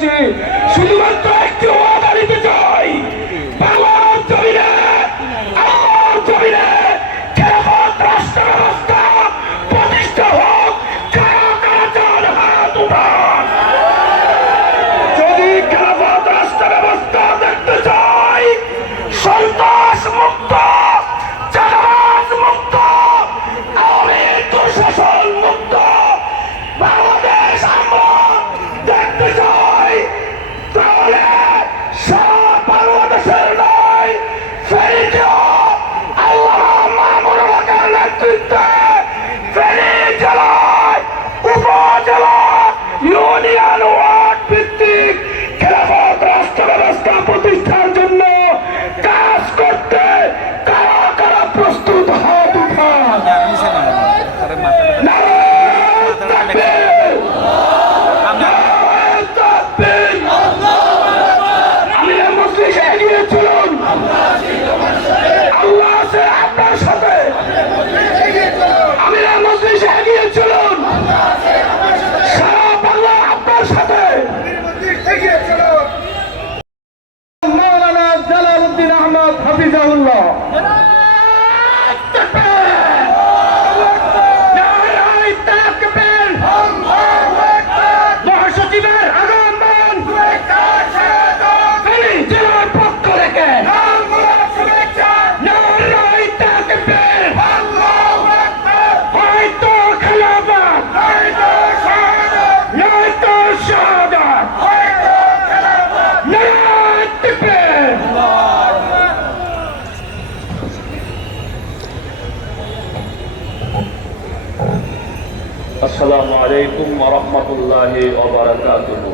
করেছি, শুধুমাত্র একটি ওয়াদা দিতে চাই, বাংলার জমিনে, আল্লাহর জমিনে খেলাফত রাষ্ট্র ব্যবস্থা প্রতিষ্ঠা হোক। কারা কারা চান হাত উঠান। যদি খেলাফত রাষ্ট্র ব্যবস্থা দেখতে চাই, সন্ত্রাস মুক্ত, চাঁদাবাজ মুক্ত, আওয়ামী দুঃশাসন মুক্ত বাংলাদেশ আমরা দেখতে চাই, তাহলে সারা বাংলাদেশের নয়, ফেনীতেও আল্লামা মামুনুল হকের নেতৃত্বে ফেনী জেলায় উপজেলা ইউনিয়ন ওয়ার্ড ভিত্তিক খেলাফত রাষ্ট্র ব্যবস্থা প্রতিষ্ঠার জন্য কাজ করতে কারা কারা প্রস্তুত হাত উঠান। নারায়ে তাকবীর, নারায়ে তাকবীর। আমিরে মজলিস এগিয়ে চলুন, আল্লাহ আছে আপনার সাথে। আমিরে মজলিস এগিয়ে চলুন, সারা বাংলা আপনার সাথে। মাওলানা জালালউদ্দিন আহমদ হাফিজাহুল্লাহ। নারায়ে তাকবীর। মহাসচিবের আগমন ফেনী জেলার পক্ষ থেকে নারায়ে তাকবীর। হয়তো খেলাফত, নয়তো শাহাদাত। নারায়ে তাকবীর। আসসালামু আলাইকুম ওয়া রাহমাতুল্লাহি ওয়া বারাকাতুহু।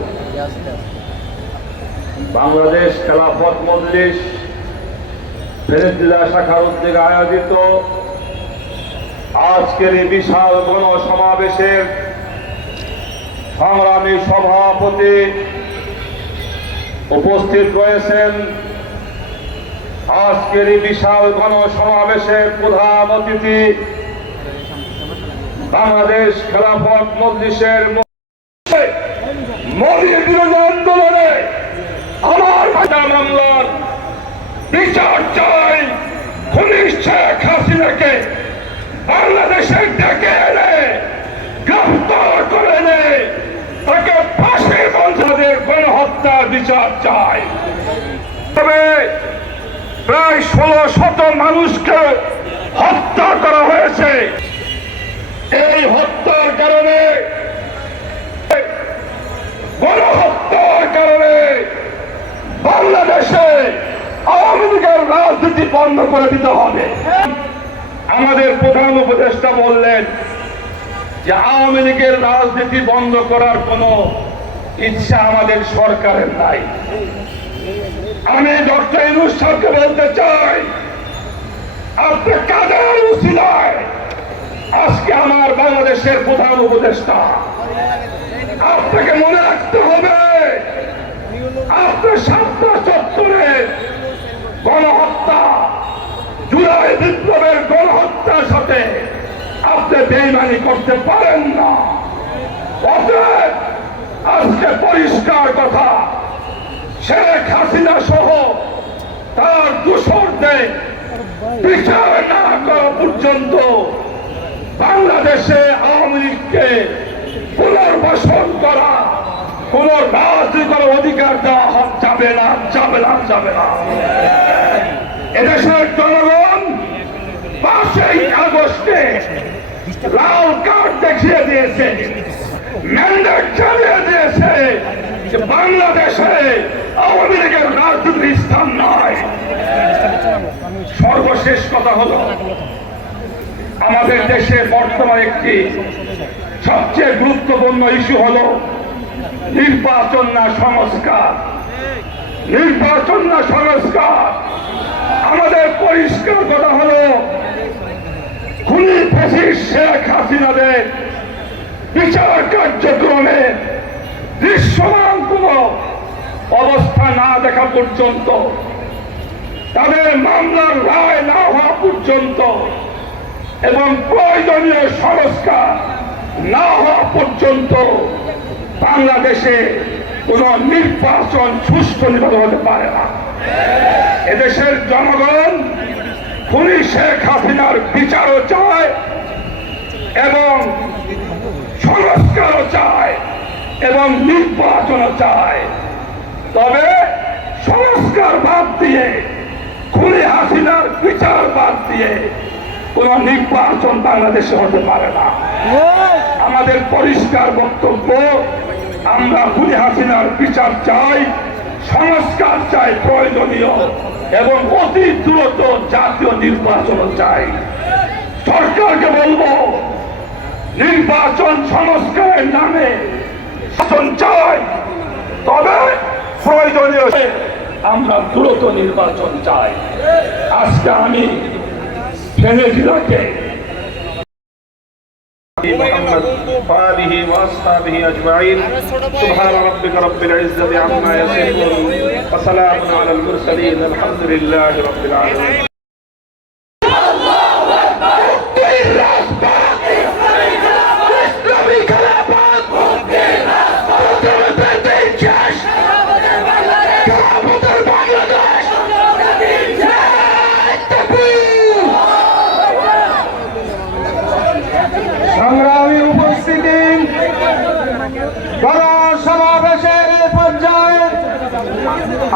বাংলাদেশ খেলাফত মজলিস ফেনী জেলা শাখার উদ্যোগে আয়োজিত আজকের এই বিশাল গণসমাবেশের সংগ্রামী সভাপতি উপস্থিত রয়েছেন। আজকের এই বিশাল গণসমাবেশের প্রধান অতিথি বাংলাদেশ খেলাফত মজলিসের মোদীর বিরোধী আন্দোলনে আমার ভাষা মামলার বিচার চাই। খুনি শেখ হাসিনাকে বাংলাদেশে ডেকে এনে গ্রেফতার করে এনে তাকে ফাঁসির মঞ্চে গণহত্যার বিচার চাই। তবে প্রায় ১৬শত মানুষকে হত্যা করা হয়েছে। এই হত্যার কারণে, গণহত্যার কারণে বাংলাদেশে আওয়ামী লীগের রাজনীতি বন্ধ করে দিতে হবে। আমাদের প্রধান উপদেষ্টা বললেন যে আওয়ামী লীগের রাজনীতি বন্ধ করার কোনো ইচ্ছা আমাদের সরকারের নাই। আমি ডক্টর ইউনূস সাহেবকে বলতে চাই, আপনি কাদের উসিলায় আজকে আমার বাংলাদেশের প্রধান উপদেষ্টা। আপনাকে মনে রাখতে হবে, আপনার ৭৭ গণহত্যা, জুলাই বিপ্লবের গণহত্যার সাথে আপনি বেইমানি করতে পারেন না। অতএব আজকে পরিষ্কার কথা, শেখ হাসিনা সহ তার দোসরদের বিচার না করা পর্যন্ত বাংলাদেশে আওয়ামী লীগকে পুনর্বাসন করা, কোন রাজনীতি করার অধিকার দেওয়া যাবে না, যাবে না, যাবে না। এদেশের জনগণ ৫ই আগস্টে লাল কার্ড দেখিয়ে দিয়েছে, ম্যান্ডেট চালিয়ে দিয়েছে যে বাংলাদেশে আওয়ামী লীগের রাজনীতির স্থান নয়। সর্বশেষ কথা হলো, আমাদের দেশে বর্তমানে একটি সবচেয়ে গুরুত্বপূর্ণ ইস্যু হলো নির্বাচন না সংস্কার। নির্বাচন না সংস্কার। আমাদের পরিষ্কার কথা হলো, খুনি ফ্যাসিস্ট শেখ হাসিনাদের বিচার কার্যক্রমে দৃশ্যমান কোন অবস্থা না দেখা পর্যন্ত, তাদের মামলার রায় না হওয়া পর্যন্ত এবং প্রয়োজনীয় সংস্কার না হওয়া পর্যন্ত বাংলাদেশে কোন নির্বাচন সুষ্ঠু নির্বাচন হতে পারে না। এদেশের জনগণ খুনি শেখ হাসিনার বিচারও চায় এবং সংস্কারও চায় এবং নির্বাচনও চায়। তবে সংস্কার বাদ দিয়ে, খুনি হাসিনার বিচার বাদ দিয়ে কোন নির্বাচন বাংলাদেশে হতে পারে না। আমাদের পরিষ্কার বক্তব্য, আমরা খুনি হাসিনার বিচার চাই, সংস্কার চাই প্রয়োজনীয়, এবং অতি দ্রুত জাতীয় নির্বাচন চাই। সরকারকে বলবো, নির্বাচন সংস্কারের নামে শাসন চাই, তবে প্রয়োজনীয় আমরা দ্রুত নির্বাচন চাই। আজকে আমি ফেনী জেলাকে محمد وآله وأصحابه أجمعين سبحان ربك رب العزة عما يصفون وسلام على المرسلين الحمد لله رب العالمين সংগ্রামী উপস্থিতি, গণসমাবেশের পর্যায়ে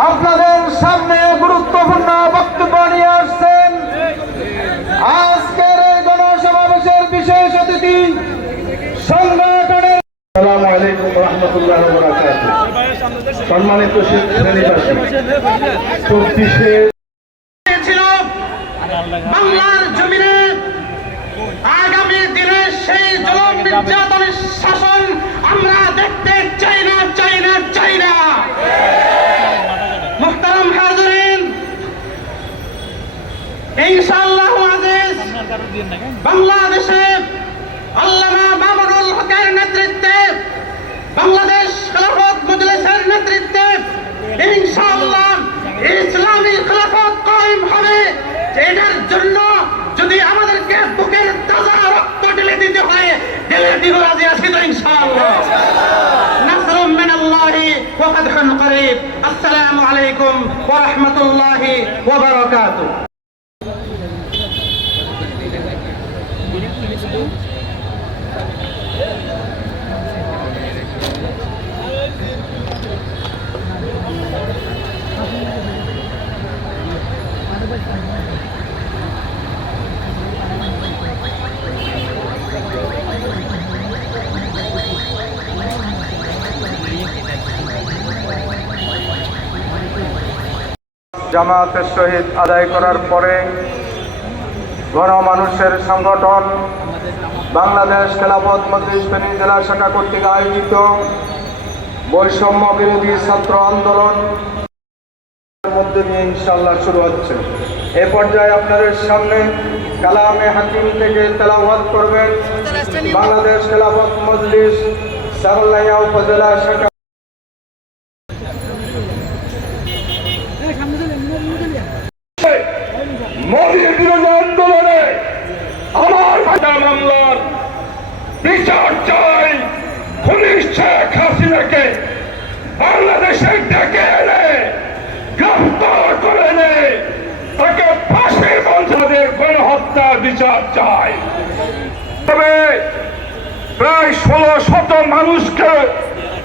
আপনাদের সামনে গুরুত্বপূর্ণ বক্তব্য নিয়ে আসছেন আজকের এই গণসমাবেশের বিশেষ অতিথি সংগঠনের। আসসালামু আলাইকুম ওয়া রাহমাতুল্লাহি ওয়া বারাকাতুহু। সম্মানিত শ্রেণীবাসী, 24শে ছিল বাংলার জমিনে আগামী দিনে সেই জুলুম নির্যাতনের শাসন আমরা দেখতে চাই না, চাই না, চাই না। মুহতারাম হাজিরিন, ইনশাআল্লাহ আজিজ বাংলাদেশে আল্লামা মামুনুল হকের নেতৃত্বে, বাংলাদেশ খেলাফত মজলিসের নেতৃত্বে ইনশাআল্লাহ ইসলামী খেলাফত কায়েম হবে। এটার জন্য যদি আমাদেরকে বুকের তাজা রক্ত ঢেলে দিতে হয়, ঢেলে দিব, রাজি আছি তো ইনশাআল্লাহ। নাসরুম মিনাল্লাহি ওয়া ফাতহুন করিব। আসসালামু আলাইকুম ওয়া রাহমাতুল্লাহি ওয়া বারাকাতুহু। জামাতের সহিত আদায় করার পরে গণমানুষের সংগঠন বাংলাদেশ খেলাফত মজলিস ফেনী জেলা শাখা কর্তৃক আয়োজিত বৈষম্য বিরোধী ছাত্র আন্দোলন মধ্যে দিয়ে ইনশাআল্লাহ শুরু হচ্ছে। এ পর্যায়ে আপনাদের সামনে কালামে হাকিম থেকে তেলাওয়াত করবেন বাংলাদেশ খেলাফত মজলিস সারলাইয়া উপজেলা শাখা মোদীর বিরোধী আন্দোলনে আমার মামলার বিচার চাই। খুনি শেখ হাসিনাকে বাংলাদেশে ডেকে এনে গ্রেফতার করে এনে তাকে ফাঁসির মঞ্চের গণহত্যার বিচার চাই। তবে প্রায় 1600 মানুষকে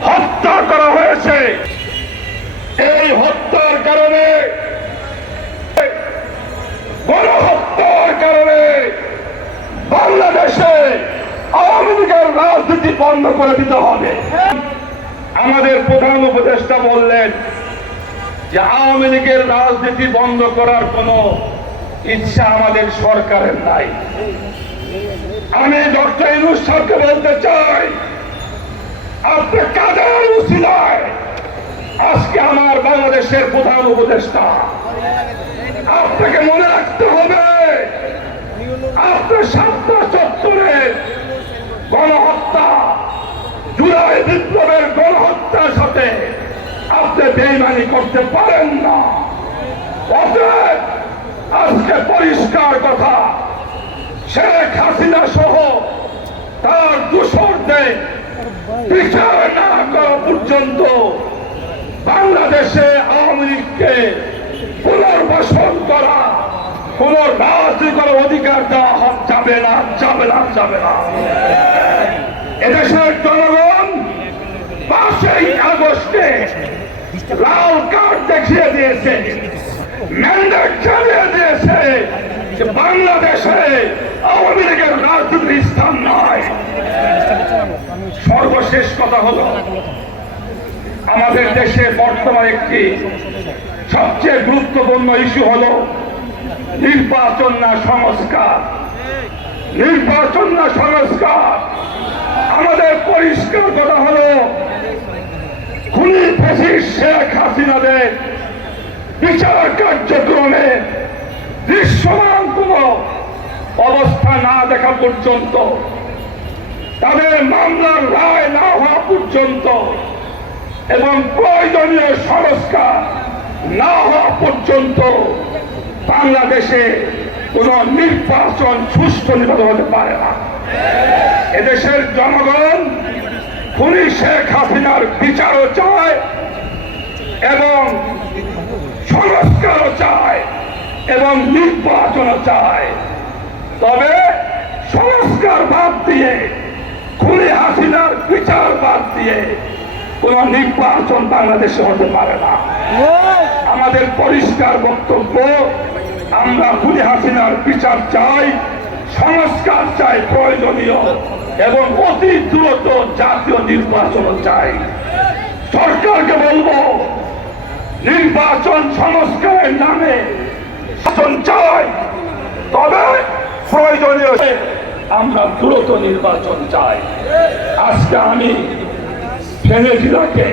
হত্যা করা হয়েছে। এই হত্যার কারণে, গণহত্যার কারণে বাংলাদেশে আওয়ামী লীগের রাজনীতি বন্ধ করে দিতে হবে। আমাদের প্রধান উপদেষ্টা বললেন যে আওয়ামী লীগের রাজনীতি বন্ধ করার কোনো ইচ্ছা আমাদের সরকারের নাই। আমি ডক্টর ইউনূস স্যারকে বলতে চাই, আপনি কাদের উসিলায় আজকে আমার বাংলাদেশের প্রধান উপদেষ্টা, আপনাকে মনে রাখতে হবে আপনার ৭৭ গণহত্যা, জুলাই বিপ্লবের গণহত্যার সাথে আপনি বেইমানি করতে পারেন না। অতএব আজকে পরিষ্কার কথা, শেখ হাসিনা সহ তার দোসরদের বিচার না করা পর্যন্ত বাংলাদেশে আওয়ামী লীগকে পুনর্বাসন করা, কোন রাজনীতি করার অধিকার দেওয়া যাবে না, যাবে না, যাবে না। এদেশের জনগণ 5ই আগস্টে লাল কার্ড দেখিয়ে দিয়েছে, ম্যান্ডেট চালিয়ে দিয়েছে যে বাংলাদেশে আওয়ামী লীগের রাজনীতির স্থান নয়। সর্বশেষ কথা হলো, আমাদের দেশে বর্তমানে একটি সবচেয়ে গুরুত্বপূর্ণ ইস্যু হলো নির্বাচন না সংস্কার। নির্বাচন না সংস্কার। আমাদের পরিষ্কার কথা হলো, খুনি ফ্যাসিস্ট শেখ হাসিনাদের বিচার কার্যক্রমে দৃশ্যমান কোন অবস্থা না দেখা পর্যন্ত, তাদের মামলার রায় না হওয়া পর্যন্ত এবং প্রয়োজনীয় সংস্কার না হওয়া পর্যন্ত বাংলাদেশে কোন নির্বাচন সুষ্ঠু নির্বাচন হতে পারে না। এদেশের জনগণ খুনি শেখ হাসিনার বিচারও চায় এবং সংস্কারও চায় এবং নির্বাচনও চায়। তবে সংস্কার বাদ দিয়ে, খুনি হাসিনার বিচার বাদ দিয়ে কোন নির্বাচন বাংলাদেশে হতে পারে না। আমাদের পরিষ্কার বক্তব্য, আমরা খুনি হাসিনার বিচার চাই, সংস্কার চাই প্রয়োজনীয় এবং অতি দ্রুত জাতীয় নির্বাচন চাই। সরকারকে বলবো, নির্বাচন সংস্কারের নামে শাসন চাই, তবে প্রয়োজনীয় আমরা দ্রুত নির্বাচন চাই। আজকে আমি ফেনী জেলাকে